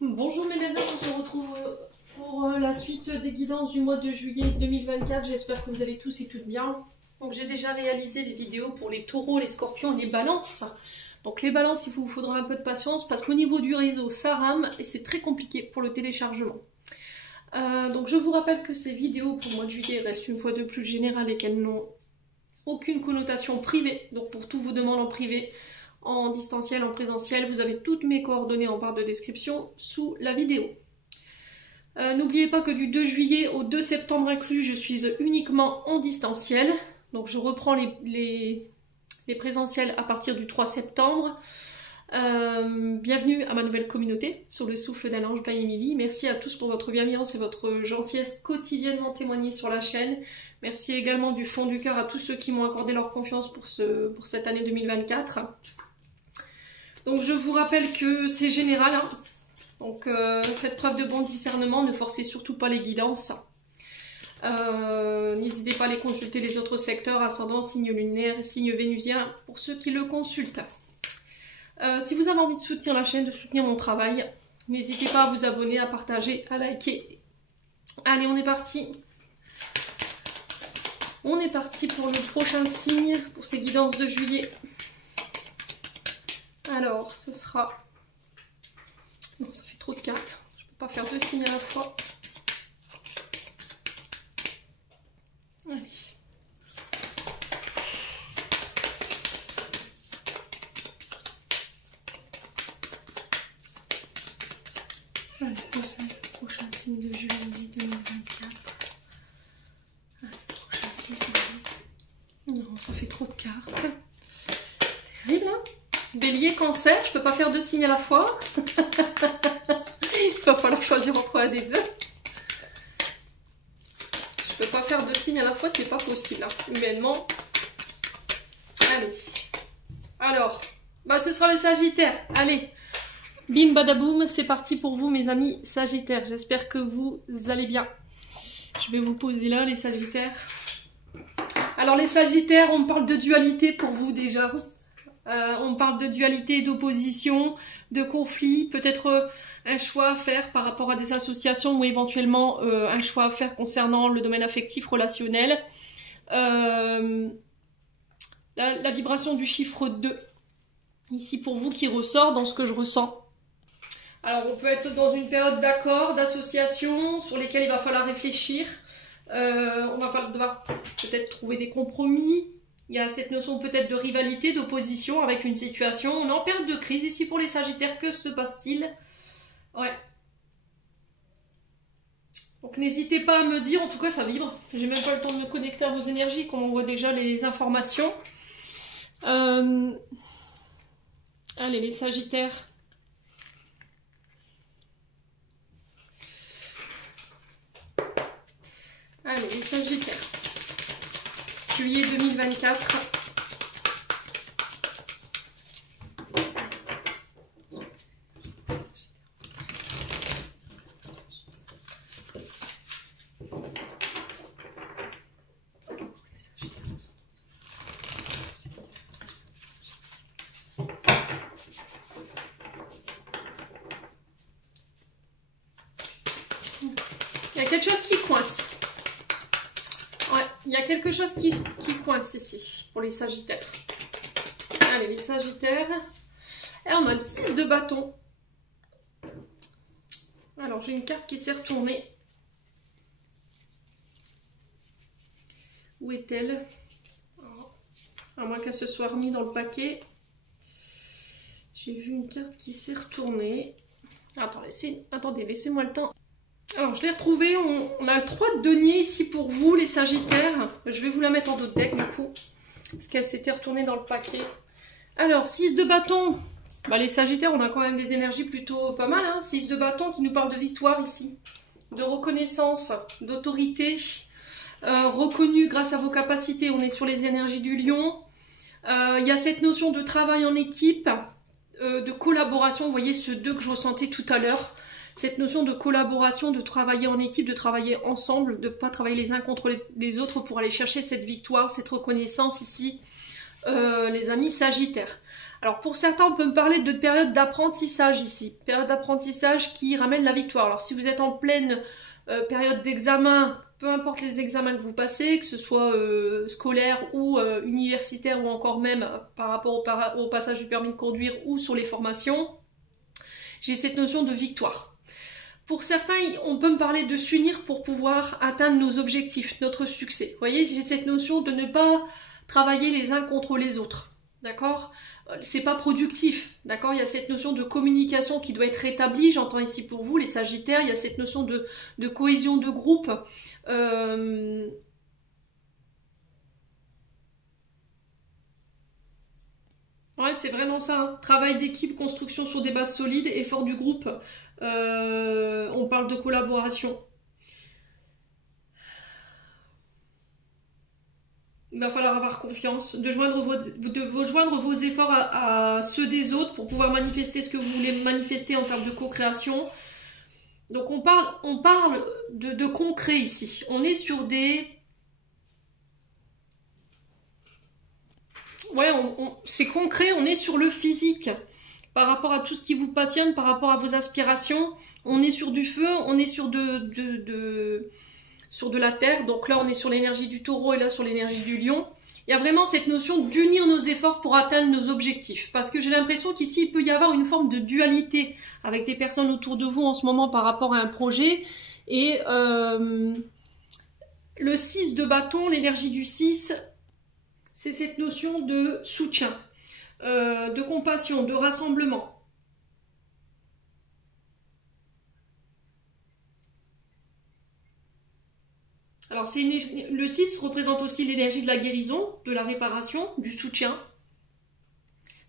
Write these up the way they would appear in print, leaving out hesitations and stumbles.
Bonjour mes lasers, on se retrouve pour la suite des guidances du mois de juillet 2024. J'espère que vous allez tous et toutes bien. Donc j'ai déjà réalisé les vidéos pour les taureaux, les scorpions et les balances. Donc les balances, il vous faudra un peu de patience parce qu'au niveau du réseau, ça rame et c'est très compliqué pour le téléchargement. Donc je vous rappelle que ces vidéos pour le mois de juillet restent une fois de plus générales et qu'elles n'ont aucune connotation privée. Donc pour tout vous demande en privé, en distanciel, en présentiel, vous avez toutes mes coordonnées en barre de description sous la vidéo. N'oubliez pas que du 2 juillet au 2 septembre inclus, je suis uniquement en distanciel. Donc je reprends les présentiels à partir du 3 septembre. Bienvenue à ma nouvelle communauté, sur le souffle d'un ange by Émilie. Merci à tous pour votre bienveillance et votre gentillesse quotidiennement témoignée sur la chaîne. Merci également du fond du cœur à tous ceux qui m'ont accordé leur confiance pour cette année 2024. Donc je vous rappelle que c'est général, hein. Donc faites preuve de bon discernement, ne forcez surtout pas les guidances. N'hésitez pas à aller consulter les autres secteurs, ascendant, signe lunaire, signe vénusien, pour ceux qui le consultent. Si vous avez envie de soutenir la chaîne, de soutenir mon travail, n'hésitez pas à vous abonner, à partager, à liker. Allez, on est parti. On est parti pour le prochain signe, pour ces guidances de juillet. Alors, ce sera... Non, ça fait trop de cartes. Je ne peux pas faire deux signes à la fois. Allez. Allez, le prochain signe de juillet 2024. Allez, prochain signe de juillet. Non, ça fait trop de cartes. Terrible, hein? Bélier, cancer, je peux pas faire deux signes à la fois. Il va falloir choisir entre un des deux. Je peux pas faire deux signes à la fois, c'est pas possible, hein, humainement. Allez. Alors, bah ce sera le Sagittaire. Allez, bim badaboum, c'est parti pour vous mes amis Sagittaires. J'espère que vous allez bien. Je vais vous poser là les Sagittaires. Alors les Sagittaires, on parle de dualité pour vous déjà. On parle de dualité, d'opposition, de conflit, peut-être un choix à faire par rapport à des associations ou éventuellement un choix à faire concernant le domaine affectif relationnel. La vibration du chiffre 2, ici pour vous, qui ressort dans ce que je ressens. Alors on peut être dans une période d'accord, d'association, sur lesquelles il va falloir réfléchir. On va devoir peut-être trouver des compromis. Il y a cette notion peut-être de rivalité, d'opposition avec une situation. On est en période de crise ici pour les Sagittaires. Que se passe-t-il? Ouais. Donc n'hésitez pas à me dire. En tout cas, ça vibre. J'ai même pas le temps de me connecter à vos énergies, comme on voit déjà les informations. Allez, les Sagittaires. Allez, les Sagittaires. Juillet 2024. Il y a quelque chose qui coince. Ouais, il y a quelque chose qui coince ici, pour les Sagittaires. Allez, les Sagittaires. Et on a le 6 de bâton. Alors, j'ai une carte qui s'est retournée. Où est-elle? À moins qu'elle se soit remise dans le paquet. J'ai vu une carte qui s'est retournée. Attendez, laissez-moi le temps. Alors, je l'ai retrouvée. On a le 3 de denier ici pour vous, les Sagittaires. Je vais vous la mettre en dos de deck, du coup. Parce qu'elle s'était retournée dans le paquet. Alors, 6 de bâton. Bah, les Sagittaires, on a quand même des énergies plutôt pas mal, hein. 6 de bâton qui nous parle de victoire ici. De reconnaissance, d'autorité. Reconnu grâce à vos capacités. On est sur les énergies du lion. Il y a cette notion de travail en équipe, de collaboration. Vous voyez ce 2 que je ressentais tout à l'heure. Cette notion de collaboration, de travailler en équipe, de travailler ensemble, de ne pas travailler les uns contre les autres pour aller chercher cette victoire, cette reconnaissance ici. les amis Sagittaires. Alors pour certains, on peut me parler de période d'apprentissage ici. Période d'apprentissage qui ramène la victoire. Alors si vous êtes en pleine période d'examen, peu importe les examens que vous passez, que ce soit scolaire ou universitaire ou encore même par rapport au passage du permis de conduire ou sur les formations, j'ai cette notion de victoire. Pour certains, on peut me parler de s'unir pour pouvoir atteindre nos objectifs, notre succès. Vous voyez, j'ai cette notion de ne pas travailler les uns contre les autres. D'accord? C'est pas productif. D'accord? Il y a cette notion de communication qui doit être rétablie. J'entends ici pour vous, les Sagittaires, il y a cette notion de cohésion de groupe. Ouais, c'est vraiment ça. Hein. Travail d'équipe, construction sur des bases solides, effort du groupe. On parle de collaboration. Il va falloir avoir confiance, de joindre vos efforts à ceux des autres pour pouvoir manifester ce que vous voulez manifester en termes de co-création. Donc on parle de concret ici. On est sur des... Ouais, c'est concret, on est sur le physique. Par rapport à tout ce qui vous passionne, par rapport à vos aspirations, on est sur du feu, on est sur sur de la terre, donc là on est sur l'énergie du taureau et là sur l'énergie du lion. Il y a vraiment cette notion d'unir nos efforts pour atteindre nos objectifs, parce que j'ai l'impression qu'ici il peut y avoir une forme de dualité avec des personnes autour de vous en ce moment par rapport à un projet, et le 6 de bâton, l'énergie du 6, c'est cette notion de soutien, de compassion, de rassemblement. Alors, le 6 représente aussi l'énergie de la guérison, de la réparation, du soutien.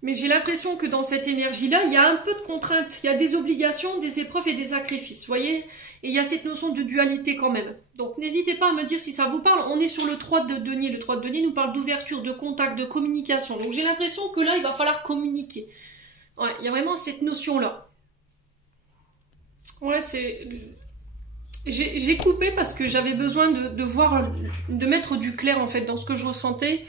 Mais j'ai l'impression que dans cette énergie-là, il y a un peu de contraintes. Il y a des obligations, des épreuves et des sacrifices, vous voyez? Et il y a cette notion de dualité quand même. Donc, n'hésitez pas à me dire si ça vous parle. On est sur le 3 de denier. Le 3 de denier nous parle d'ouverture, de contact, de communication. Donc, j'ai l'impression que là, il va falloir communiquer. Ouais, il y a vraiment cette notion-là. Ouais, c'est... J'ai coupé parce que j'avais besoin de mettre du clair en fait dans ce que je ressentais.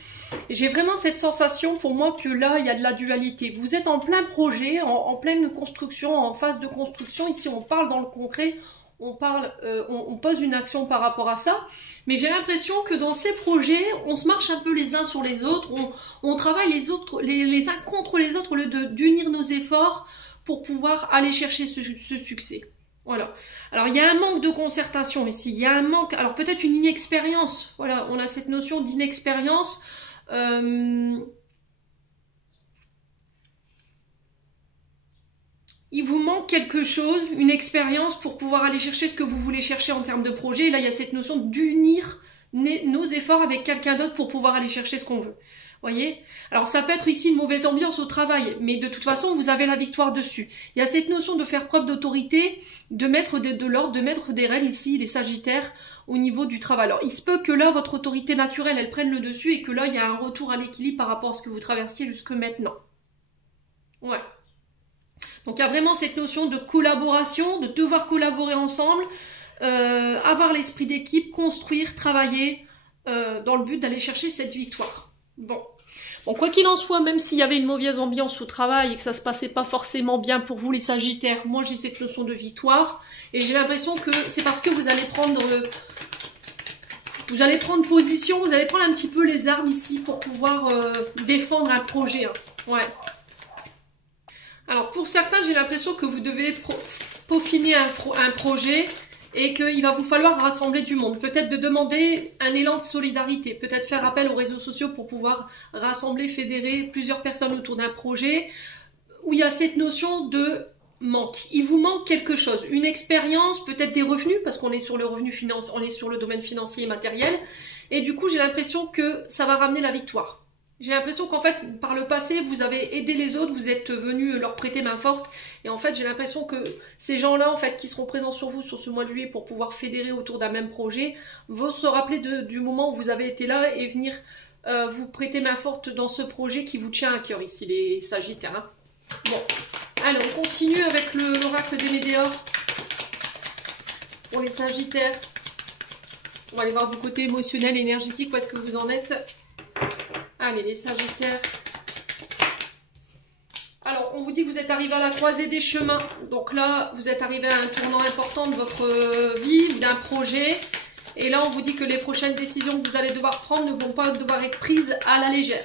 J'ai vraiment cette sensation pour moi que là il y a de la dualité. Vous êtes en plein projet, en pleine construction, en phase de construction. Ici on parle dans le concret, on pose une action par rapport à ça. Mais j'ai l'impression que dans ces projets, on se marche un peu les uns sur les autres, on travaille les uns contre les autres au lieu d'unir nos efforts pour pouvoir aller chercher ce succès. Voilà. Alors, il y a un manque de concertation ici. Il y a un manque... Alors, peut-être une inexpérience. Voilà, on a cette notion d'inexpérience. Il vous manque quelque chose, une expérience pour pouvoir aller chercher ce que vous voulez chercher en termes de projet. Et là, il y a cette notion d'unir nos efforts avec quelqu'un d'autre pour pouvoir aller chercher ce qu'on veut. Voyez? Alors ça peut être ici une mauvaise ambiance au travail, mais de toute façon vous avez la victoire dessus. Il y a cette notion de faire preuve d'autorité, de mettre de l'ordre, de mettre des règles ici, les Sagittaires, au niveau du travail. Alors il se peut que là votre autorité naturelle elle prenne le dessus et que là il y a un retour à l'équilibre par rapport à ce que vous traversiez jusque maintenant. Ouais. Donc il y a vraiment cette notion de collaboration, de devoir collaborer ensemble, avoir l'esprit d'équipe, construire, travailler dans le but d'aller chercher cette victoire. Bon, quoi qu'il en soit, même s'il y avait une mauvaise ambiance au travail et que ça se passait pas forcément bien pour vous les Sagittaires, moi j'ai cette leçon de victoire et j'ai l'impression que c'est parce que vous allez prendre position, vous allez prendre un petit peu les armes ici pour pouvoir défendre un projet. Hein. Ouais. Alors pour certains, j'ai l'impression que vous devez peaufiner un projet et qu'il va vous falloir rassembler du monde. Peut-être de demander un élan de solidarité, peut-être faire appel aux réseaux sociaux pour pouvoir rassembler, fédérer plusieurs personnes autour d'un projet où il y a cette notion de manque. Il vous manque quelque chose, une expérience, peut-être des revenus, parce qu'on est sur le revenu financier, on est sur le domaine financier et matériel, et du coup j'ai l'impression que ça va ramener la victoire. J'ai l'impression qu'en fait, par le passé, vous avez aidé les autres, vous êtes venu leur prêter main forte. Et en fait, j'ai l'impression que ces gens-là, en fait, qui seront présents sur vous sur ce mois de juillet pour pouvoir fédérer autour d'un même projet, vont se rappeler du moment où vous avez été là et venir vous prêter main forte dans ce projet qui vous tient à cœur ici, les Sagittaires. Hein. Bon, alors on continue avec l'oracle des Météores pour les Sagittaires. On va aller voir du côté émotionnel, énergétique, où est-ce que vous en êtes. Allez, les Sagittaires. Alors, on vous dit que vous êtes arrivé à la croisée des chemins. Donc là, vous êtes arrivé à un tournant important de votre vie ou d'un projet. Et là, on vous dit que les prochaines décisions que vous allez devoir prendre ne vont pas devoir être prises à la légère.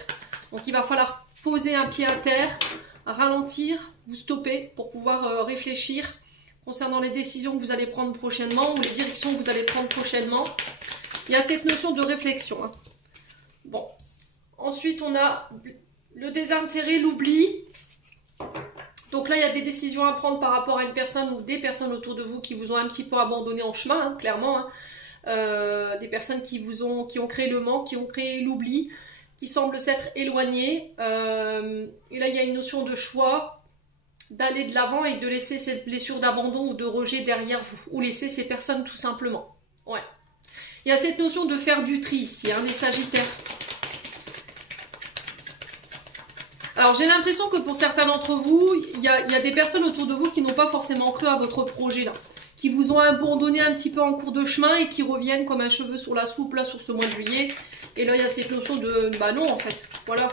Donc, il va falloir poser un pied à terre, ralentir, vous stopper pour pouvoir réfléchir concernant les décisions que vous allez prendre prochainement ou les directions que vous allez prendre prochainement. Il y a cette notion de réflexion. Hein. Bon. Ensuite, on a le désintérêt, l'oubli. Donc là, il y a des décisions à prendre par rapport à une personne ou des personnes autour de vous qui vous ont un petit peu abandonné en chemin, hein, clairement. Hein. Des personnes qui ont créé le manque, qui ont créé l'oubli, qui semblent s'être éloignées. Et là, il y a une notion de choix, d'aller de l'avant et de laisser cette blessure d'abandon ou de rejet derrière vous. Ou laisser ces personnes tout simplement. Ouais. Il y a cette notion de faire du tri ici, hein, les Sagittaires. Alors, j'ai l'impression que pour certains d'entre vous, il y a des personnes autour de vous qui n'ont pas forcément cru à votre projet là. Qui vous ont abandonné un petit peu en cours de chemin et qui reviennent comme un cheveu sur la soupe là sur ce mois de juillet. Et là, il y a cette notion de bah non en fait. Voilà.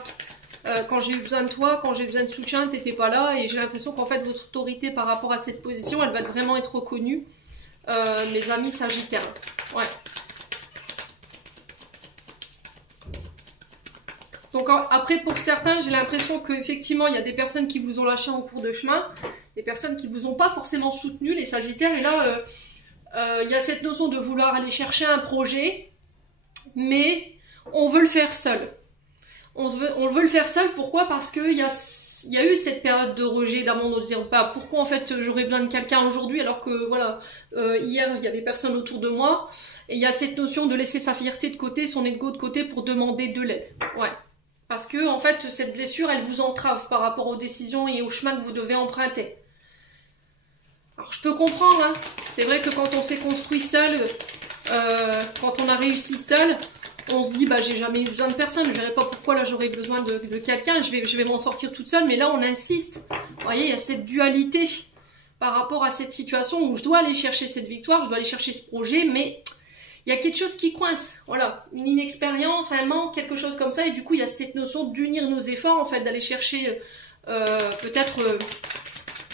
Quand j'ai eu besoin de toi, quand j'ai besoin de soutien, t'étais pas là. Et j'ai l'impression qu'en fait, votre autorité par rapport à cette position, elle va vraiment être reconnue. Mes amis Sagittaires. Ouais. Donc après, pour certains, j'ai l'impression qu'effectivement, il y a des personnes qui vous ont lâché en cours de chemin, des personnes qui vous ont pas forcément soutenu, les Sagittaires. Et là, il y a cette notion de vouloir aller chercher un projet, mais on veut le faire seul. On veut le faire seul, pourquoi? Parce qu'il y a eu cette période de rejet, d'abandon, de dire bah, pourquoi en fait j'aurais besoin de quelqu'un aujourd'hui alors que voilà, hier il y avait personne autour de moi. Et il y a cette notion de laisser sa fierté de côté, son ego de côté pour demander de l'aide. Ouais. Parce que, en fait, cette blessure, elle vous entrave par rapport aux décisions et au chemin que vous devez emprunter. Alors, je peux comprendre, hein. C'est vrai que quand on s'est construit seul, quand on a réussi seul, on se dit, bah, j'ai jamais eu besoin de personne, je ne verrai pas pourquoi là j'aurais besoin de quelqu'un, je vais m'en sortir toute seule, mais là, on insiste. Vous voyez, il y a cette dualité par rapport à cette situation où je dois aller chercher cette victoire, je dois aller chercher ce projet, mais il y a quelque chose qui coince, voilà, une inexpérience, un manque, quelque chose comme ça, et du coup il y a cette notion d'unir nos efforts, en fait, d'aller chercher peut-être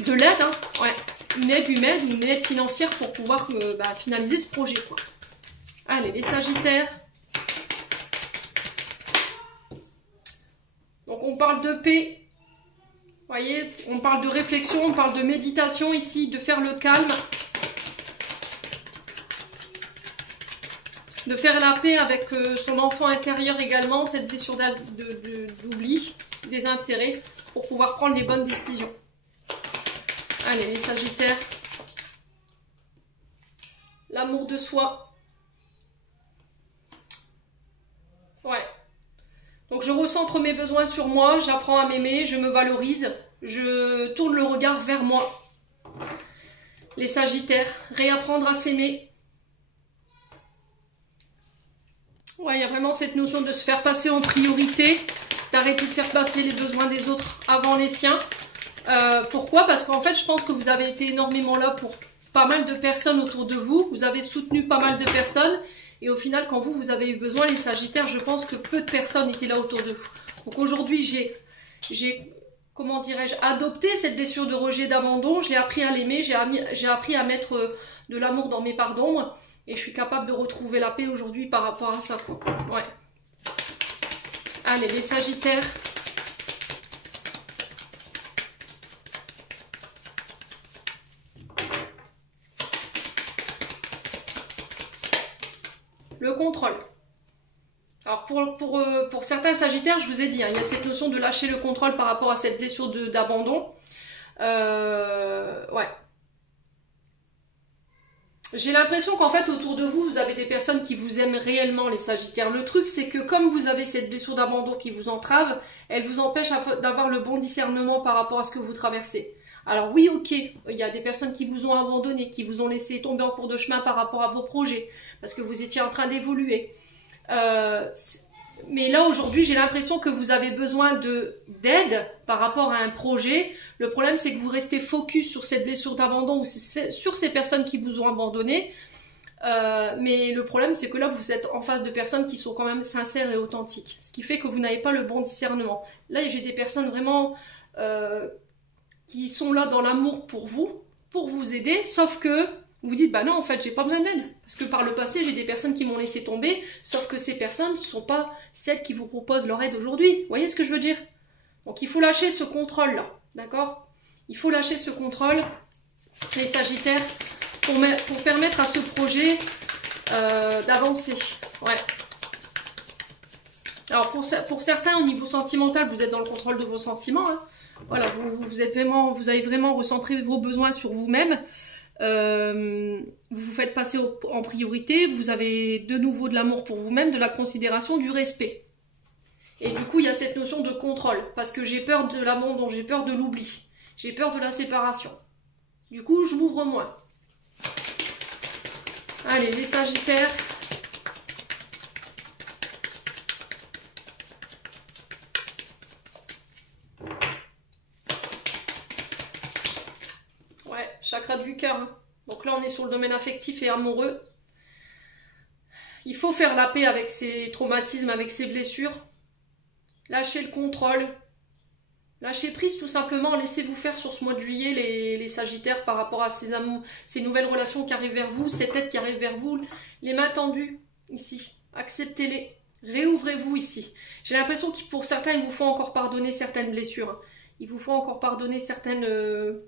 de l'aide, hein, ouais, une aide humaine ou une aide financière pour pouvoir finaliser ce projet, quoi. Allez, les Sagittaires. Donc on parle de paix, vous voyez, on parle de réflexion, on parle de méditation ici, de faire le calme. De faire la paix avec son enfant intérieur également, cette blessure d'oubli, des intérêts, pour pouvoir prendre les bonnes décisions. Allez, les Sagittaires. L'amour de soi. Ouais. Donc je recentre mes besoins sur moi, j'apprends à m'aimer, je me valorise, je tourne le regard vers moi. Les Sagittaires, réapprendre à s'aimer. Ouais, il y a vraiment cette notion de se faire passer en priorité, d'arrêter de faire passer les besoins des autres avant les siens. Pourquoi? Parce qu'en fait, je pense que vous avez été énormément là pour pas mal de personnes autour de vous. Vous avez soutenu pas mal de personnes. Et au final, quand vous avez eu besoin, les Sagittaires, je pense que peu de personnes étaient là autour de vous. Donc aujourd'hui, j'ai comment dirais-je, adopté cette blessure de rejet, d'abandon. Je l'ai appris à l'aimer, j'ai appris à mettre de l'amour dans mes parts d'ombre. Et je suis capable de retrouver la paix aujourd'hui par rapport à ça, quoi. Ouais. Allez, les Sagittaires. Le contrôle. Alors, pour certains Sagittaires, je vous ai dit, hein, il y a cette notion de lâcher le contrôle par rapport à cette blessure d'abandon. Ouais. J'ai l'impression qu'en fait, autour de vous, vous avez des personnes qui vous aiment réellement, les Sagittaires. Le truc, c'est que comme vous avez cette blessure d'abandon qui vous entrave, elle vous empêche d'avoir le bon discernement par rapport à ce que vous traversez. Alors oui, ok, il y a des personnes qui vous ont abandonné, qui vous ont laissé tomber en cours de chemin par rapport à vos projets, parce que vous étiez en train d'évoluer. Mais là, aujourd'hui, j'ai l'impression que vous avez besoin d'aide par rapport à un projet. Le problème, c'est que vous restez focus sur cette blessure d'abandon ou sur ces personnes qui vous ont abandonné. Mais le problème, c'est que là, vous êtes en face de personnes qui sont quand même sincères et authentiques. Ce qui fait que vous n'avez pas le bon discernement. Là, j'ai des personnes vraiment qui sont là dans l'amour pour vous aider, sauf que vous dites, bah non, en fait, j'ai pas besoin d'aide. Parce que par le passé, j'ai des personnes qui m'ont laissé tomber, sauf que ces personnes ne sont pas celles qui vous proposent leur aide aujourd'hui. Vous voyez ce que je veux dire? Donc, il faut lâcher ce contrôle-là, d'accord? Il faut lâcher ce contrôle, les Sagittaires, pour permettre à ce projet d'avancer. Ouais. Alors, pour certains, au niveau sentimental, vous êtes dans le contrôle de vos sentiments. Hein. Voilà, vous avez vraiment recentré vos besoins sur vous-même. Vous vous faites passer en priorité, vous avez de nouveau de l'amour pour vous-même, de la considération, du respect. Et du coup, il y a cette notion de contrôle, parce que j'ai peur de l'abandon, j'ai peur de l'oubli, j'ai peur de la séparation. Du coup, je m'ouvre moins. Allez, les Sagittaires. Ouais, chakra du cœur. Hein. Donc là, on est sur le domaine affectif et amoureux. Il faut faire la paix avec ces traumatismes, avec ces blessures. Lâchez le contrôle. Lâchez prise tout simplement. Laissez-vous faire sur ce mois de juillet, les Sagittaires, par rapport à ces nouvelles relations qui arrivent vers vous, ces têtes qui arrivent vers vous. Les mains tendues, ici. Acceptez-les. Réouvrez-vous ici. J'ai l'impression que pour certains, il vous faut encore pardonner certaines blessures. Il vous faut encore pardonner certaines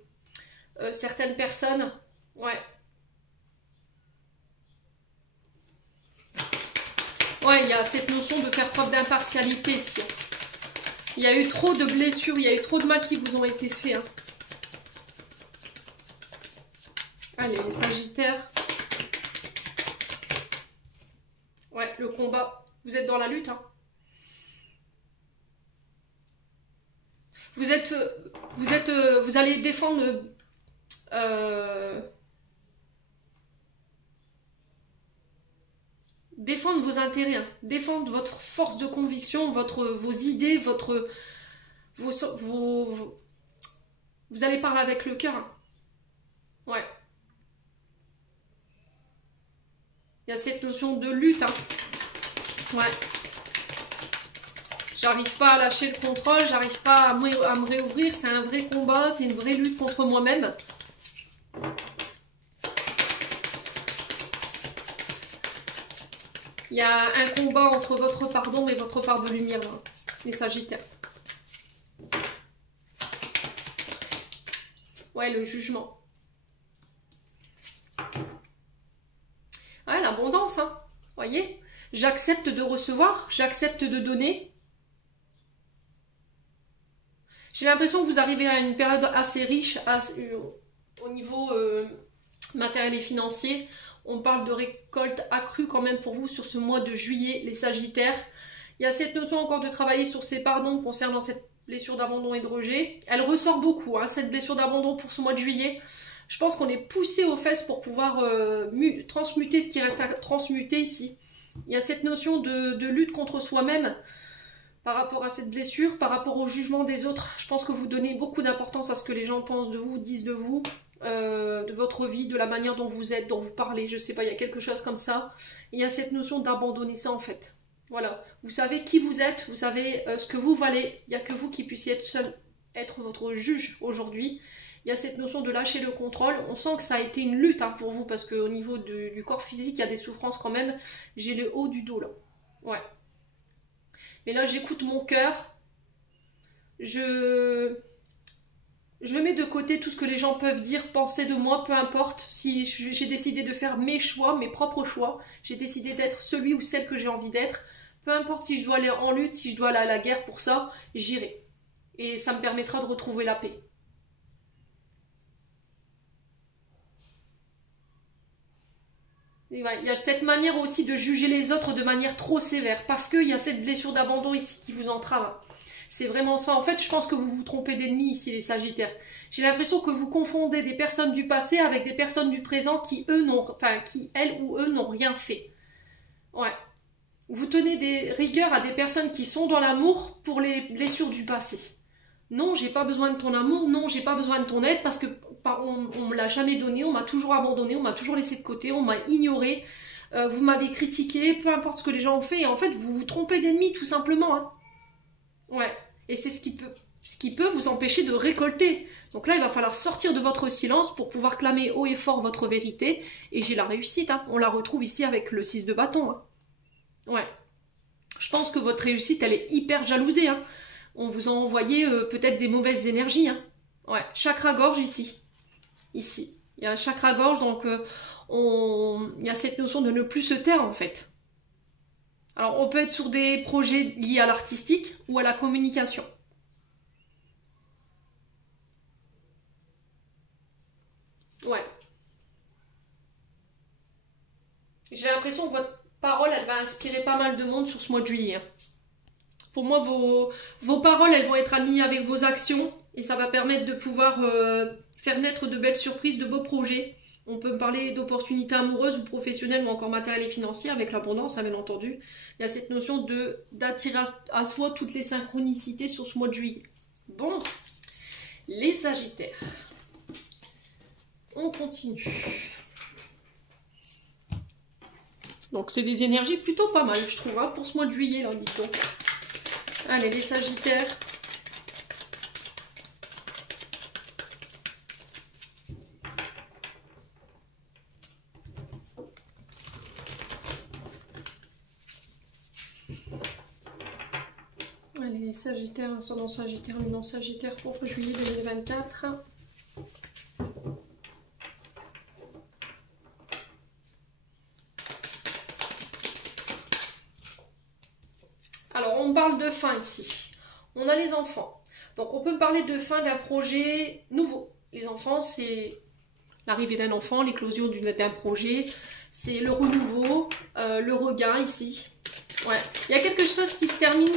personnes. Ouais. Ouais, il y a cette notion de faire preuve d'impartialité ici. Il y a eu trop de blessures, il y a eu trop de mal qui vous ont été faits. Hein. Allez, les Sagittaires. Ouais, le combat. Vous êtes dans la lutte. Hein. Vous allez défendre... défendre vos intérêts, hein. Défendre votre force de conviction, vos idées, vous allez parler avec le cœur. Hein. Ouais. Il y a cette notion de lutte. Hein. Ouais. J'arrive pas à lâcher le contrôle, j'arrive pas à me réouvrir. C'est un vrai combat, c'est une vraie lutte contre moi-même. Il y a un combat entre votre part d'ombre et votre part de lumière, là, les Sagittaires. Ouais, le jugement. Ouais, l'abondance, hein. Voyez, j'accepte de recevoir, j'accepte de donner. J'ai l'impression que vous arrivez à une période assez riche au niveau matériel et financier. On parle de récolte accrue quand même pour vous sur ce mois de juillet, les Sagittaires. Il y a cette notion encore de travailler sur ces pardons concernant cette blessure d'abandon et de rejet. Elle ressort beaucoup, hein, cette blessure d'abandon pour ce mois de juillet. Je pense qu'on est poussé aux fesses pour pouvoir transmuter ce qui reste à transmuter ici. Il y a cette notion de lutte contre soi-même par rapport à cette blessure, par rapport au jugement des autres. Je pense que vous donnez beaucoup d'importance à ce que les gens pensent de vous, disent de vous. De votre vie, de la manière dont vous êtes, dont vous parlez, je sais pas, il y a quelque chose comme ça. Il y a cette notion d'abandonner ça en fait. Voilà, vous savez qui vous êtes, vous savez ce que vous valez, il n'y a que vous qui puissiez être votre juge aujourd'hui. Il y a cette notion de lâcher le contrôle. On sent que ça a été une lutte hein, pour vous, parce qu'au niveau du corps physique, il y a des souffrances quand même. J'ai le haut du dos là. Ouais. Mais là, j'écoute mon cœur. Je mets de côté tout ce que les gens peuvent dire, penser de moi, peu importe. Si j'ai décidé de faire mes choix, mes propres choix, j'ai décidé d'être celui ou celle que j'ai envie d'être. Peu importe si je dois aller en lutte, si je dois aller à la guerre pour ça, j'irai. Et ça me permettra de retrouver la paix. Et ouais, il y a cette manière aussi de juger les autres de manière trop sévère, parce qu'il y a cette blessure d'abandon ici qui vous entrave. C'est vraiment ça. En fait, je pense que vous vous trompez d'ennemis ici, les Sagittaires. J'ai l'impression que vous confondez des personnes du passé avec des personnes du présent qui, elles ou eux, n'ont rien fait. Ouais. Vous tenez des rigueurs à des personnes qui sont dans l'amour pour les blessures du passé. Non, j'ai pas besoin de ton amour, non, j'ai pas besoin de ton aide parce que on me l'a jamais donné, on m'a toujours abandonné, on m'a toujours laissé de côté, on m'a ignoré, vous m'avez critiqué, peu importe ce que les gens ont fait, et en fait vous vous trompez d'ennemi tout simplement. Hein. Ouais, et c'est ce qui peut vous empêcher de récolter. Donc là il va falloir sortir de votre silence pour pouvoir clamer haut et fort votre vérité, et j'ai la réussite, hein. On la retrouve ici avec le 6 de bâton. Hein. Ouais, je pense que votre réussite elle est hyper jalousée, hein. On vous a envoyé peut-être des mauvaises énergies. Hein. Ouais, chakra-gorge ici. Ici. Il y a un chakra-gorge, donc il y a cette notion de ne plus se taire en fait. Alors on peut être sur des projets liés à l'artistique ou à la communication. Ouais. J'ai l'impression que votre parole, elle va inspirer pas mal de monde sur ce mois de juillet. Hein. Pour moi, vos paroles, elles vont être alignées avec vos actions et ça va permettre de pouvoir faire naître de belles surprises, de beaux projets. On peut me parler d'opportunités amoureuses ou professionnelles ou encore matérielles et financières avec l'abondance, bien entendu. Il y a cette notion d'attirer à soi toutes les synchronicités sur ce mois de juillet. Bon, les Sagittaires. On continue. Donc c'est des énergies plutôt pas mal, je trouve, hein, pour ce mois de juillet, là, dit-on. Allez, les Sagittaires. Allez, les Sagittaires, ascendant Sagittaire, luminant Sagittaire pour juillet 2024. Alors, on parle de fin ici. On a les enfants. Donc, on peut parler de fin d'un projet nouveau. Les enfants, c'est l'arrivée d'un enfant, l'éclosion d'un projet. C'est le renouveau, le regain ici. Ouais. Il y a quelque chose qui se termine.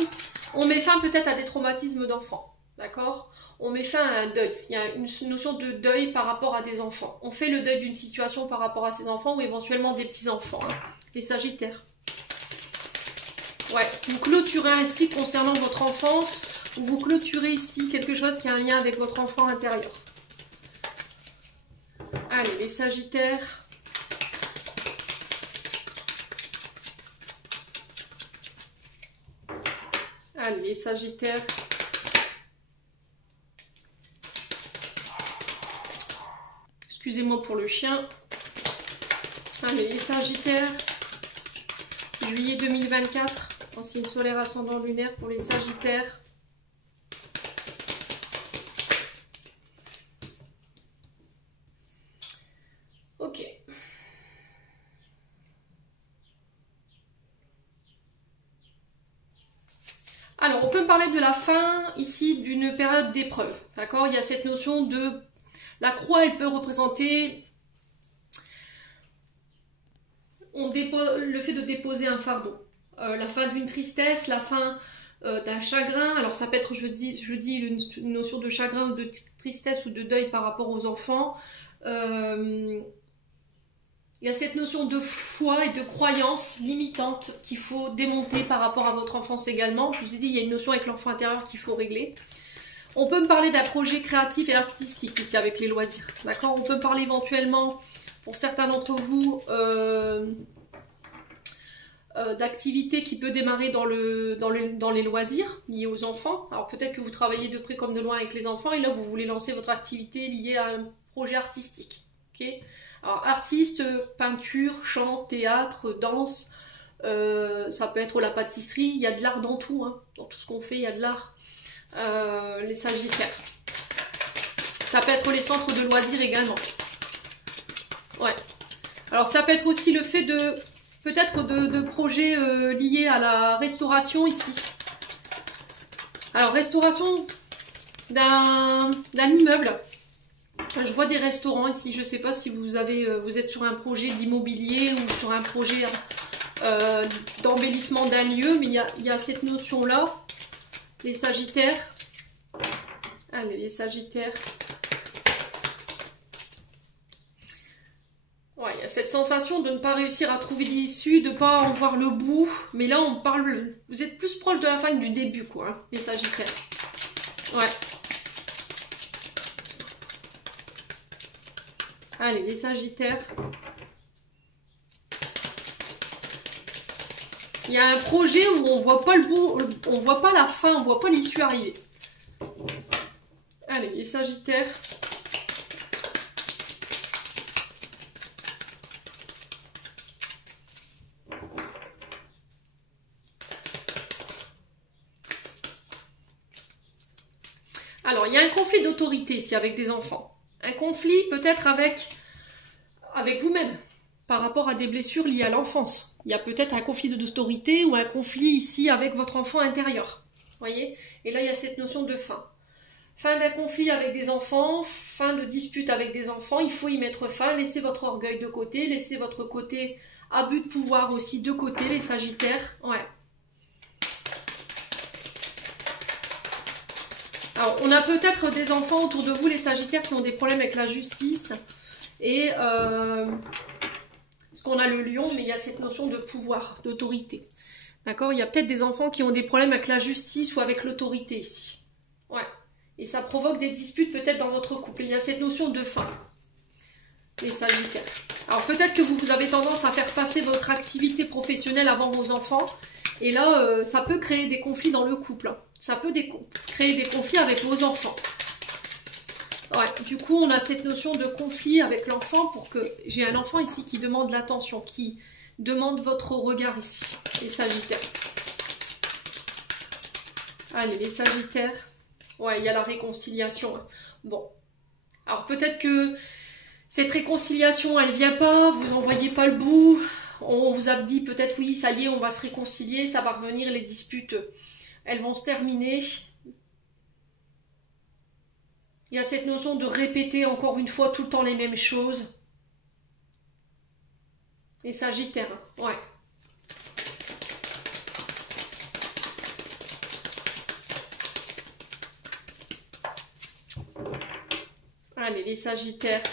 On met fin peut-être à des traumatismes d'enfants. D'accord? On met fin à un deuil. Il y a une notion de deuil par rapport à des enfants. On fait le deuil d'une situation par rapport à ses enfants ou éventuellement des petits-enfants. Hein. Les Sagittaires. Ouais, vous clôturez ainsi concernant votre enfance, ou vous clôturez ici quelque chose qui a un lien avec votre enfant intérieur. Allez, les Sagittaires. Allez, les Sagittaires. Excusez-moi pour le chien. Allez, les Sagittaires. Juillet 2024. En signe solaire ascendant lunaire pour les Sagittaires. Ok. Alors, on peut parler de la fin ici d'une période d'épreuve. D'accord? Il y a cette notion de... La croix, elle peut représenter le fait de déposer un fardeau. La fin d'une tristesse, la fin d'un chagrin. Alors ça peut être, je dis une notion de chagrin ou de tristesse ou de deuil par rapport aux enfants. Il y a cette notion de foi et de croyance limitante qu'il faut démonter par rapport à votre enfance également. Je vous ai dit, il y a une notion avec l'enfant intérieur qu'il faut régler. On peut me parler d'un projet créatif et artistique ici avec les loisirs. D'accord? On peut me parler éventuellement, pour certains d'entre vous, d'activité qui peut démarrer dans les loisirs liés aux enfants. Alors peut-être que vous travaillez de près comme de loin avec les enfants et là vous voulez lancer votre activité liée à un projet artistique. Okay? Alors artiste, peinture, chant, théâtre, danse, ça peut être la pâtisserie, il y a de l'art dans tout, hein. Dans tout ce qu'on fait il y a de l'art. Les Sagittaires. Ça peut être les centres de loisirs également. Ouais. Alors ça peut être aussi le fait de peut-être de projets liés à la restauration ici. Alors restauration d'un immeuble. Je vois des restaurants ici. Je ne sais pas si vous êtes sur un projet d'immobilier ou sur un projet d'embellissement d'un lieu, mais il y a cette notion-là. Les Sagittaires. Allez, les Sagittaires. Ouais, il y a cette sensation de ne pas réussir à trouver l'issue, de ne pas en voir le bout. Mais là, on parle... Vous êtes plus proche de la fin que du début, quoi, hein, les Sagittaires. Ouais. Allez, les Sagittaires. Il y a un projet où on voit pas le bout, on voit pas la fin, on voit pas l'issue arriver. Allez, les Sagittaires. Alors, il y a un conflit d'autorité ici avec des enfants. Un conflit peut-être avec vous-même, par rapport à des blessures liées à l'enfance. Il y a peut-être un conflit d'autorité ou un conflit ici avec votre enfant intérieur. Voyez? Et là, il y a cette notion de fin. Fin d'un conflit avec des enfants, fin de dispute avec des enfants, il faut y mettre fin. Laissez votre orgueil de côté, laissez votre côté abus de pouvoir aussi de côté, les Sagittaires. Ouais. Alors, on a peut-être des enfants autour de vous, les Sagittaires, qui ont des problèmes avec la justice. Et, parce qu'on a le lion, mais il y a cette notion de pouvoir, d'autorité. D'accord? Il y a peut-être des enfants qui ont des problèmes avec la justice ou avec l'autorité ici. Ouais. Et ça provoque des disputes peut-être dans votre couple. Il y a cette notion de fin, les Sagittaires. Alors, peut-être que vous avez tendance à faire passer votre activité professionnelle avant vos enfants. Et là, ça peut créer des conflits dans le couple. Hein. Ça peut créer des conflits avec vos enfants. Ouais, du coup, on a cette notion de conflit avec l'enfant pour que... J'ai un enfant ici qui demande l'attention, qui demande votre regard ici, les Sagittaires. Allez, les Sagittaires. Ouais, il y a la réconciliation. Hein. Bon. Alors, peut-être que cette réconciliation, elle vient pas, vous n'en voyez pas le bout. On vous a dit peut-être, oui, ça y est, on va se réconcilier, ça va revenir, les disputes... Elles vont se terminer. Il y a cette notion de répéter encore une fois tout le temps les mêmes choses. Les Sagittaires, ouais. Allez, les Sagittaires.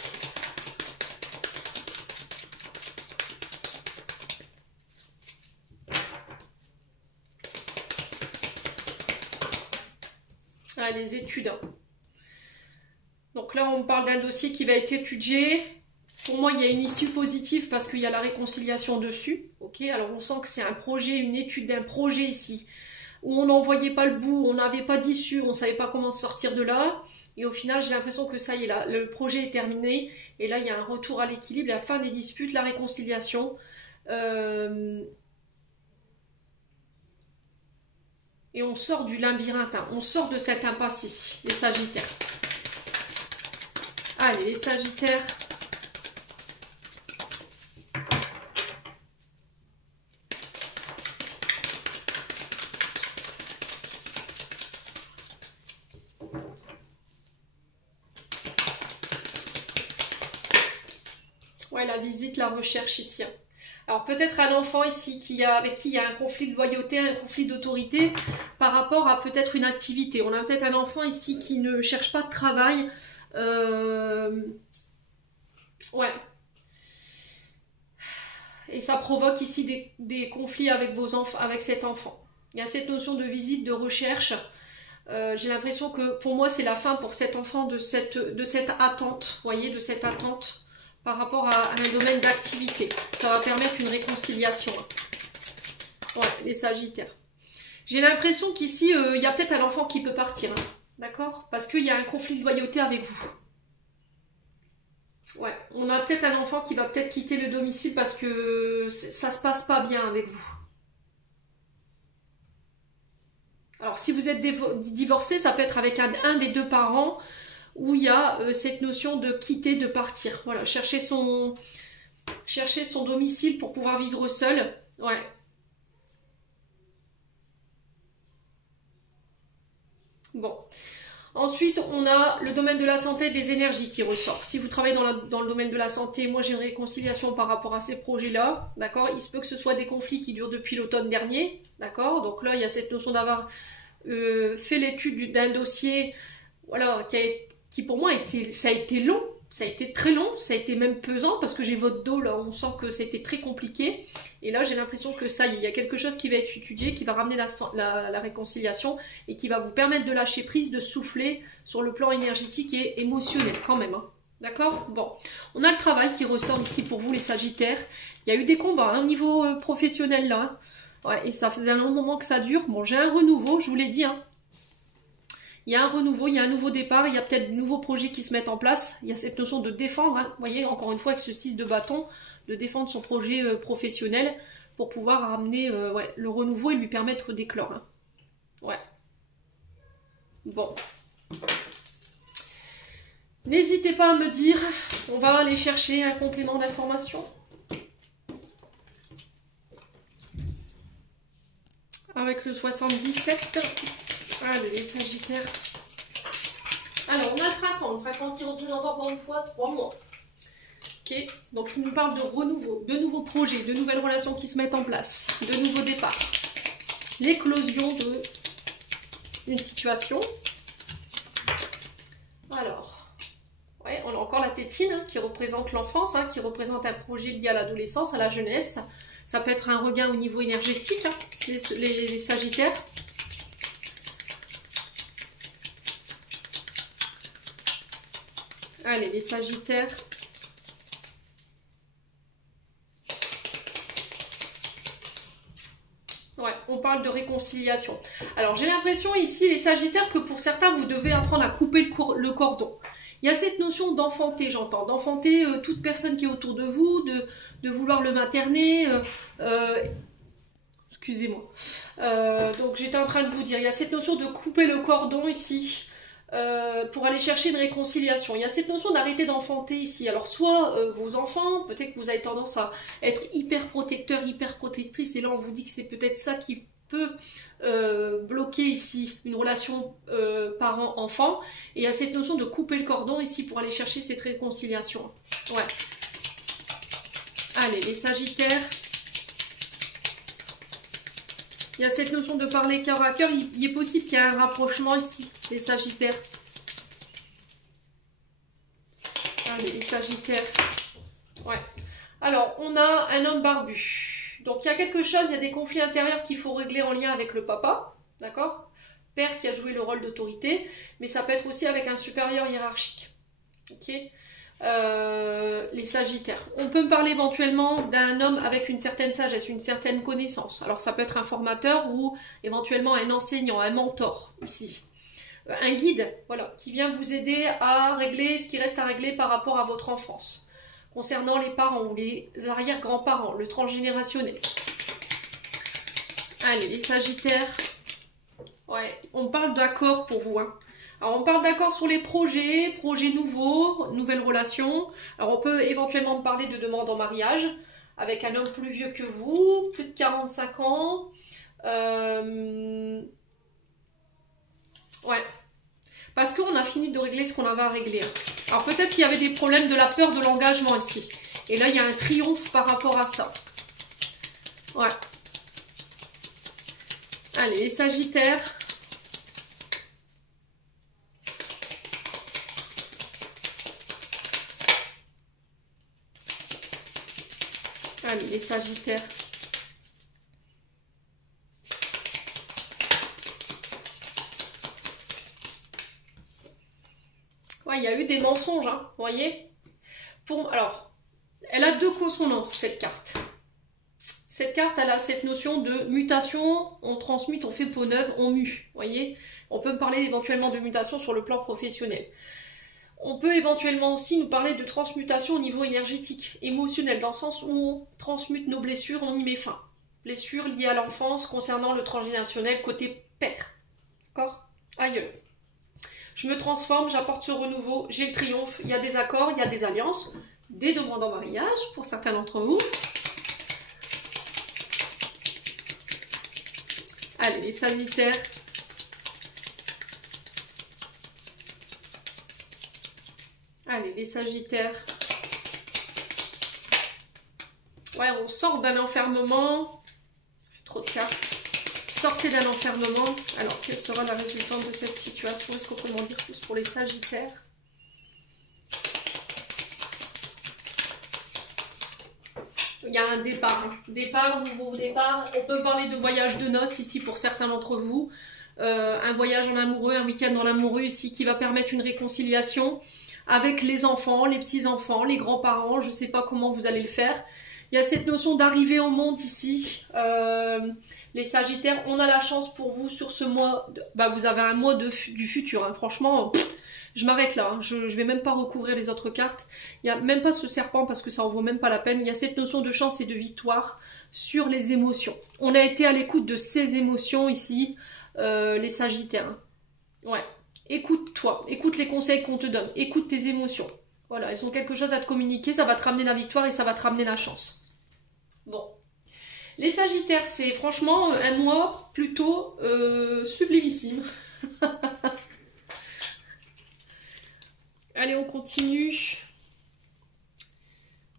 Ah, les études. Donc là, on parle d'un dossier qui va être étudié. Pour moi, il y a une issue positive parce qu'il y a la réconciliation dessus. Ok, alors on sent que c'est un projet, une étude d'un projet ici, où on n'en voyait pas le bout, on n'avait pas d'issue, on ne savait pas comment sortir de là. Et au final, j'ai l'impression que ça y est, là, le projet est terminé. Et là, il y a un retour à l'équilibre, la fin des disputes, la réconciliation. Et on sort du labyrinthe, hein. On sort de cette impasse ici, les Sagittaires. Allez, les Sagittaires. Ouais, la visite, la recherche ici. Hein. Alors peut-être un enfant ici avec qui il y a un conflit de loyauté, un conflit d'autorité par rapport à peut-être une activité. On a peut-être un enfant ici qui ne cherche pas de travail. Ouais. Et ça provoque ici des conflits avec vos enfants, avec cet enfant. Il y a cette notion de visite, de recherche. J'ai l'impression que pour moi c'est la fin pour cet enfant de cette attente. Vous voyez, de cette attente. Par rapport à un domaine d'activité. Ça va permettre une réconciliation. Ouais, les Sagittaires. J'ai l'impression qu'ici, il y a peut-être un enfant qui peut partir. Hein, d'accord? Parce qu'il y a un conflit de loyauté avec vous. Ouais, on a peut-être un enfant qui va peut-être quitter le domicile parce que ça se passe pas bien avec vous. Alors, si vous êtes divorcé, ça peut être avec un des deux parents où il y a cette notion de quitter, de partir. Voilà, chercher son domicile pour pouvoir vivre seul. Ouais. Bon. Ensuite, on a le domaine de la santé, des énergies qui ressort. Si vous travaillez dans le domaine de la santé, moi j'ai une réconciliation par rapport à ces projets-là. D'accord? Il se peut que ce soit des conflits qui durent depuis l'automne dernier. D'accord? Donc là, il y a cette notion d'avoir fait l'étude d'un dossier, voilà, qui pour moi ça a été long, ça a été très long, ça a été même pesant parce que j'ai votre dos là, on sent que ça a été très compliqué. Et là j'ai l'impression que ça y est, il y a quelque chose qui va être étudié, qui va ramener la réconciliation et qui va vous permettre de lâcher prise, de souffler sur le plan énergétique et émotionnel quand même. Hein. D'accord? Bon, on a le travail qui ressort ici pour vous les Sagittaires. Il y a eu des combats hein, au niveau professionnel là. Hein. Ouais, et ça faisait un long moment que ça dure. Bon, j'ai un renouveau, je vous l'ai dit. Hein. Il y a un renouveau, il y a un nouveau départ, il y a peut-être de nouveaux projets qui se mettent en place. Il y a cette notion de défendre, hein. Vous voyez, encore une fois, avec ce 6 de bâton, de défendre son projet professionnel pour pouvoir amener ouais, le renouveau et lui permettre d'éclore. Hein. Ouais. Bon. N'hésitez pas à me dire, on va aller chercher un complément d'information. Avec le 77. Allez, les Sagittaires. Alors, on a le printemps qui représente encore une fois 3 mois. Ok, donc il nous parle de renouveau, de nouveaux projets, de nouvelles relations qui se mettent en place, de nouveaux départs. L'éclosion d'une situation. Alors, ouais, on a encore la tétine hein, qui représente l'enfance, hein, qui représente un projet lié à l'adolescence, à la jeunesse. Ça peut être un regain au niveau énergétique, hein, les Sagittaires. Allez, les Sagittaires. Ouais, on parle de réconciliation. Alors, j'ai l'impression ici, les Sagittaires, que pour certains, vous devez apprendre à couper le cordon. Il y a cette notion d'enfanter, j'entends. D'enfanter toute personne qui est autour de vous, de vouloir le materner. Excusez-moi. Donc, j'étais en train de vous dire, il y a cette notion de couper le cordon ici. Pour aller chercher une réconciliation. Il y a cette notion d'arrêter d'enfanter ici. Alors soit vos enfants, peut-être que vous avez tendance à être hyper protecteur, hyper protectrice, et là on vous dit que c'est peut-être ça qui peut bloquer ici une relation parent-enfant. Et il y a cette notion de couper le cordon ici pour aller chercher cette réconciliation. Ouais. Allez, les Sagittaires. Il y a cette notion de parler cœur à cœur. Il est possible qu'il y ait un rapprochement ici, les Sagittaires. Allez, les Sagittaires. Ouais. Alors, on a un homme barbu. Donc, il y a quelque chose, il y a des conflits intérieurs qu'il faut régler en lien avec le papa. D'accord? Père qui a joué le rôle d'autorité. Mais ça peut être aussi avec un supérieur hiérarchique. Ok? Les Sagittaires. On peut me parler éventuellement d'un homme avec une certaine sagesse, une certaine connaissance. Alors ça peut être un formateur ou éventuellement un enseignant, un mentor ici. Un guide, voilà, qui vient vous aider à régler ce qui reste à régler par rapport à votre enfance. Concernant les parents ou les arrière-grands-parents, le transgénérationnel. Allez, les Sagittaires. Ouais, on parle d'accord pour vous, hein. Alors, on parle d'accord sur les projets nouveaux, nouvelles relations. Alors, on peut éventuellement parler de demande en mariage avec un homme plus vieux que vous, plus de 45 ans. Ouais. Parce qu'on a fini de régler ce qu'on avait à régler. Alors, peut-être qu'il y avait des problèmes de la peur de l'engagement ici. Et là, il y a un triomphe par rapport à ça. Ouais. Allez, les Sagittaires. Allez, les Sagittaires. Ouais, il y a eu des mensonges, hein, vous voyez. Alors, elle a deux consonances, cette carte. Cette carte, elle a cette notion de mutation, on transmute, on fait peau neuve, on mue, vous voyez. On peut me parler éventuellement de mutation sur le plan professionnel. On peut éventuellement aussi nous parler de transmutation au niveau énergétique, émotionnel, dans le sens où on transmute nos blessures, on y met fin. Blessures liées à l'enfance concernant le transgénérationnel côté père. D'accord? Aïe. Je me transforme, j'apporte ce renouveau, j'ai le triomphe, il y a des accords, il y a des alliances, des demandes en mariage pour certains d'entre vous. Allez, les Sagittaires. Allez, les Sagittaires. Ouais, on sort d'un enfermement. Ça fait trop de cartes. Sortez d'un enfermement. Alors, quelle sera la résultante de cette situation? Est-ce qu'on peut m'en dire plus pour les Sagittaires? Il y a un départ. Hein. Départ, nouveau départ. On peut parler de voyage de noces ici pour certains d'entre vous. Un voyage en amoureux, un week-end en amoureux ici qui va permettre une réconciliation. avec les enfants, les petits-enfants, les grands-parents, je ne sais pas comment vous allez le faire. Il y a cette notion d'arrivée au monde ici. Les Sagittaires, on a la chance pour vous sur ce mois. Vous avez un mois du futur. Hein. Franchement, je m'arrête là. Hein. Je ne vais même pas recouvrir les autres cartes. Il n'y a même pas ce serpent parce que ça en vaut même pas la peine. Il y a cette notion de chance et de victoire sur les émotions. On a été à l'écoute de ces émotions ici, les Sagittaires. Hein. Ouais. Écoute-toi. Écoute les conseils qu'on te donne. Écoute tes émotions. Voilà, elles ont quelque chose à te communiquer, ça va te ramener la victoire et ça va te ramener la chance. Bon. Les Sagittaires, c'est franchement un mois plutôt sublimissime. Allez, on continue.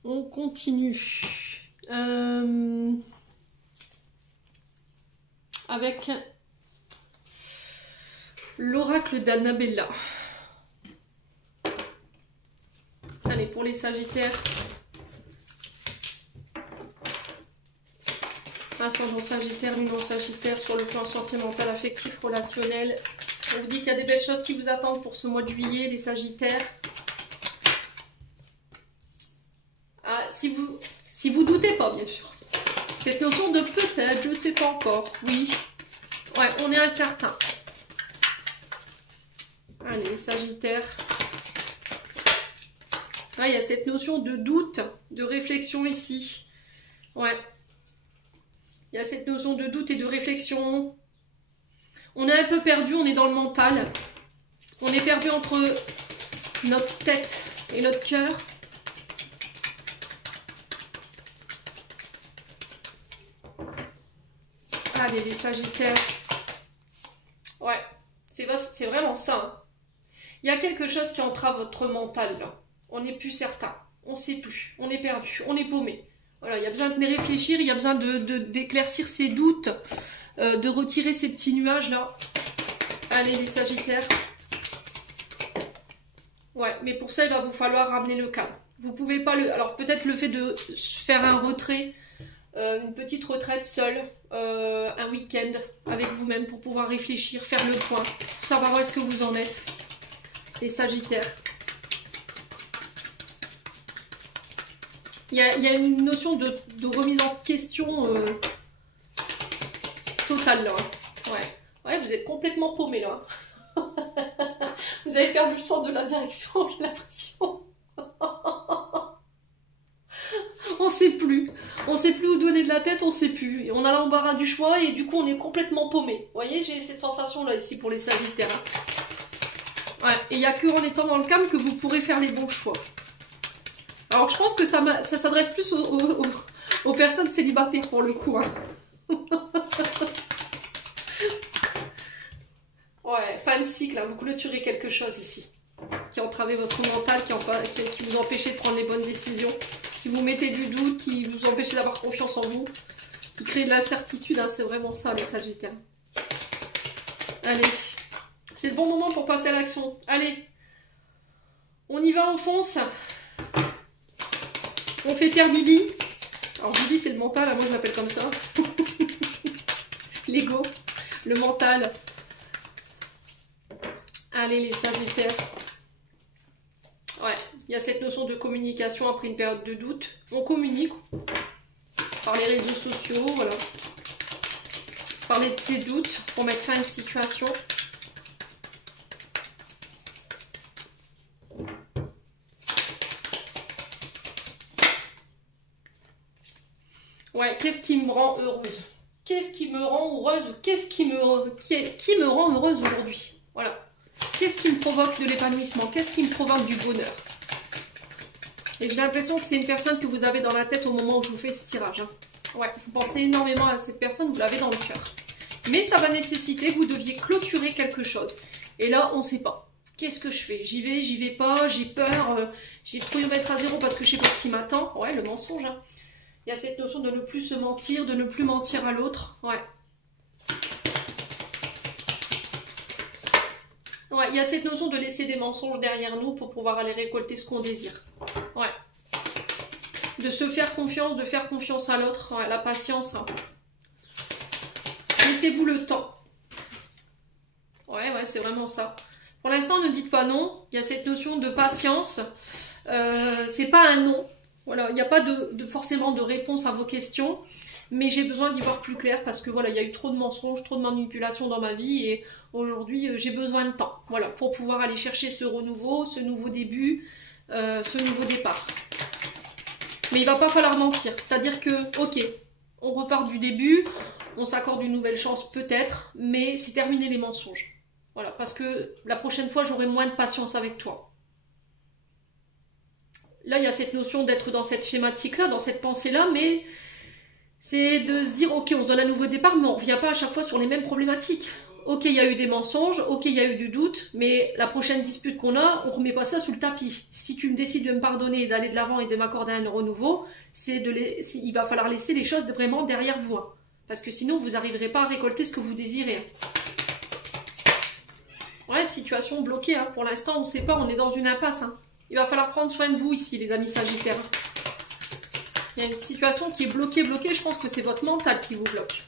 On continue. Avec l'oracle d'Annabella. Allez, pour les Sagittaires, ascendant Sagittaire, lumière Sagittaire, sur le plan sentimental, affectif, relationnel. On vous dit qu'il y a des belles choses qui vous attendent pour ce mois de juillet, les Sagittaires. Ah, si vous doutez pas, bien sûr. Cette notion de peut-être, je ne sais pas encore. Oui. Ouais, on est incertain. Allez, les Sagittaires. Ouais, il y a cette notion de doute, de réflexion ici. Ouais. Il y a cette notion de doute et de réflexion. On est un peu perdu, on est dans le mental. On est perdu entre notre tête et notre cœur. Allez, les Sagittaires. Ouais, c'est vraiment ça. Hein. Il y a quelque chose qui entrave votre mental, là. On n'est plus certain. On ne sait plus. On est perdu. On est paumé. Voilà, il y a besoin de réfléchir. Il y a besoin d'éclaircir ses doutes. De retirer ces petits nuages-là. Allez, les Sagittaires. Ouais, mais pour ça, il va vous falloir ramener le calme. Vous pouvez pas le... Alors, peut-être le fait de faire un retrait, une petite retraite seule, un week-end avec vous-même pour pouvoir réfléchir, faire le point, pour savoir où est-ce que vous en êtes. Les Sagittaires. Il y a une notion de remise en question totale là. Ouais, vous êtes complètement paumé là. Vous avez perdu le sens de la direction, j'ai l'impression. On sait plus. On sait plus où donner de la tête, on sait plus. Et on a l'embarras du choix et du coup on est complètement paumé. Vous voyez, j'ai cette sensation là ici pour les Sagittaires. Ouais, et il n'y a que en étant dans le calme que vous pourrez faire les bons choix. Alors je pense que ça s'adresse plus aux personnes célibataires pour le coup. Hein. Ouais, fin de cycle, hein, vous clôturez quelque chose ici. Qui entravait votre mental, qui vous empêchait de prendre les bonnes décisions, qui vous mettait du doute, qui vous empêchait d'avoir confiance en vous, qui crée de l'incertitude, hein, c'est vraiment ça les Sagittaires. Allez, c'est le bon moment pour passer à l'action. Allez, on y va, on fonce. On fait Terre Bibi. Alors Bibi c'est le mental, hein, moi je l'appelle comme ça. L'ego, le mental. Allez les Sagittaires. Ouais, il y a cette notion de communication après une période de doute. On communique par les réseaux sociaux, voilà. Parler de ses doutes pour mettre fin à une situation. Ouais, qu'est-ce qui me rend heureuse? Qu'est-ce qui me rend heureuse ou qu'est-ce qui me rend heureuse aujourd'hui? Voilà. Qu'est-ce qui me provoque de l'épanouissement? Qu'est-ce qui me provoque du bonheur? Et j'ai l'impression que c'est une personne que vous avez dans la tête au moment où je vous fais ce tirage. Hein. Ouais, vous pensez énormément à cette personne, vous l'avez dans le cœur. Mais ça va nécessiter que vous deviez clôturer quelque chose. Et là, on ne sait pas. Qu'est-ce que je fais? J'y vais pas, j'ai peur, j'ai le trouillomètre à zéro parce que je sais pas ce qui m'attend. Ouais, le mensonge. Hein. Il y a cette notion de ne plus se mentir, de ne plus mentir à l'autre. Ouais. Ouais, il y a cette notion de laisser des mensonges derrière nous pour pouvoir aller récolter ce qu'on désire. Ouais. De se faire confiance, de faire confiance à l'autre. Ouais, la patience. Hein. Laissez-vous le temps. Ouais, c'est vraiment ça. Pour l'instant, ne dites pas non. Il y a cette notion de patience. C'est pas un non. Voilà, il n'y a pas forcément de réponse à vos questions. Mais j'ai besoin d'y voir plus clair parce que voilà, il y a eu trop de mensonges, trop de manipulations dans ma vie et aujourd'hui j'ai besoin de temps. Voilà, pour pouvoir aller chercher ce renouveau, ce nouveau début, ce nouveau départ. Mais il va pas falloir mentir. C'est-à-dire que, ok, on repart du début, on s'accorde une nouvelle chance peut-être, mais c'est terminer les mensonges. Voilà, parce que la prochaine fois j'aurai moins de patience avec toi. Là, il y a cette notion d'être dans cette schématique-là, dans cette pensée-là, mais c'est de se dire, ok, on se donne un nouveau départ, mais on ne revient pas à chaque fois sur les mêmes problématiques. Ok, il y a eu des mensonges, ok, il y a eu du doute, mais la prochaine dispute qu'on a, on ne remet pas ça sous le tapis. Si tu me décides de me pardonner, d'aller de l'avant et de m'accorder un renouveau, il va falloir laisser les choses vraiment derrière vous. Hein. Parce que sinon, vous n'arriverez pas à récolter ce que vous désirez. Ouais, situation bloquée. Hein. Pour l'instant, on ne sait pas, on est dans une impasse. Hein. Il va falloir prendre soin de vous ici, les amis sagittaires. Il y a une situation qui est bloquée. Je pense que c'est votre mental qui vous bloque.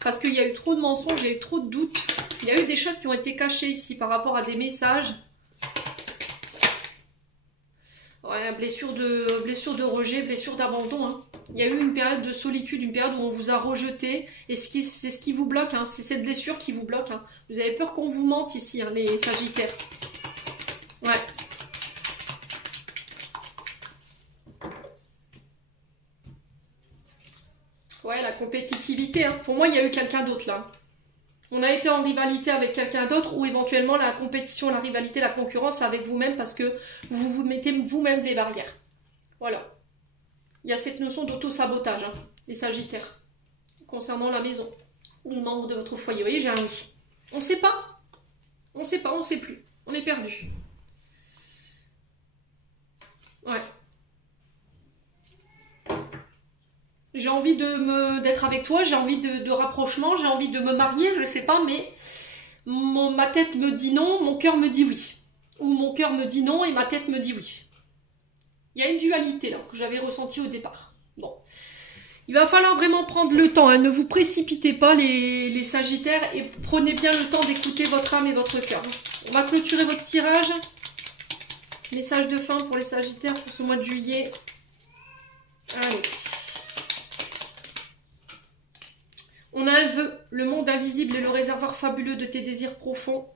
Parce qu'il y a eu trop de mensonges, il y a eu trop de doutes. Il y a eu des choses qui ont été cachées ici par rapport à des messages. Ouais, blessure de rejet, blessure d'abandon. Hein. Il y a eu une période de solitude, une période où on vous a rejeté. Et c'est ce qui vous bloque, hein. C'est cette blessure qui vous bloque. Hein. Vous avez peur qu'on vous mente ici, hein, les sagittaires. Ouais. Ouais, la compétitivité. Hein. Pour moi, il y a eu quelqu'un d'autre là. On a été en rivalité avec quelqu'un d'autre ou éventuellement la compétition, la rivalité, la concurrence avec vous-même parce que vous vous mettez vous-même des barrières. Voilà. Il y a cette notion d'auto-sabotage, hein, les sagittaires, concernant la maison ou le membre de votre foyer. Vous voyez, j'ai un oui. On ne sait pas. On ne sait pas, on ne sait plus. On est perdu. Ouais. J'ai envie d'être avec toi, j'ai envie de rapprochement, j'ai envie de me marier, je ne sais pas, mais ma tête me dit non, mon cœur me dit oui. Ou mon cœur me dit non et ma tête me dit oui. Il y a une dualité là, que j'avais ressentie au départ. Bon. Il va falloir vraiment prendre le temps, hein. Ne vous précipitez pas les sagittaires et prenez bien le temps d'écouter votre âme et votre cœur. On va clôturer votre tirage. Message de fin pour les sagittaires pour ce mois de juillet. Allez. On a un vœu, le monde invisible est le réservoir fabuleux de tes désirs profonds.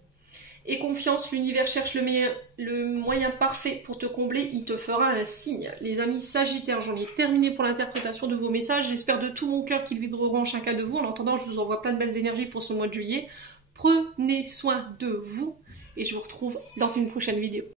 Et confiance, l'univers cherche le moyen parfait pour te combler, il te fera un signe. Les amis sagittaires, j'en ai terminé pour l'interprétation de vos messages. J'espère de tout mon cœur qu'ils vibreront chacun de vous. En attendant, je vous envoie plein de belles énergies pour ce mois de juillet. Prenez soin de vous et je vous retrouve dans une prochaine vidéo.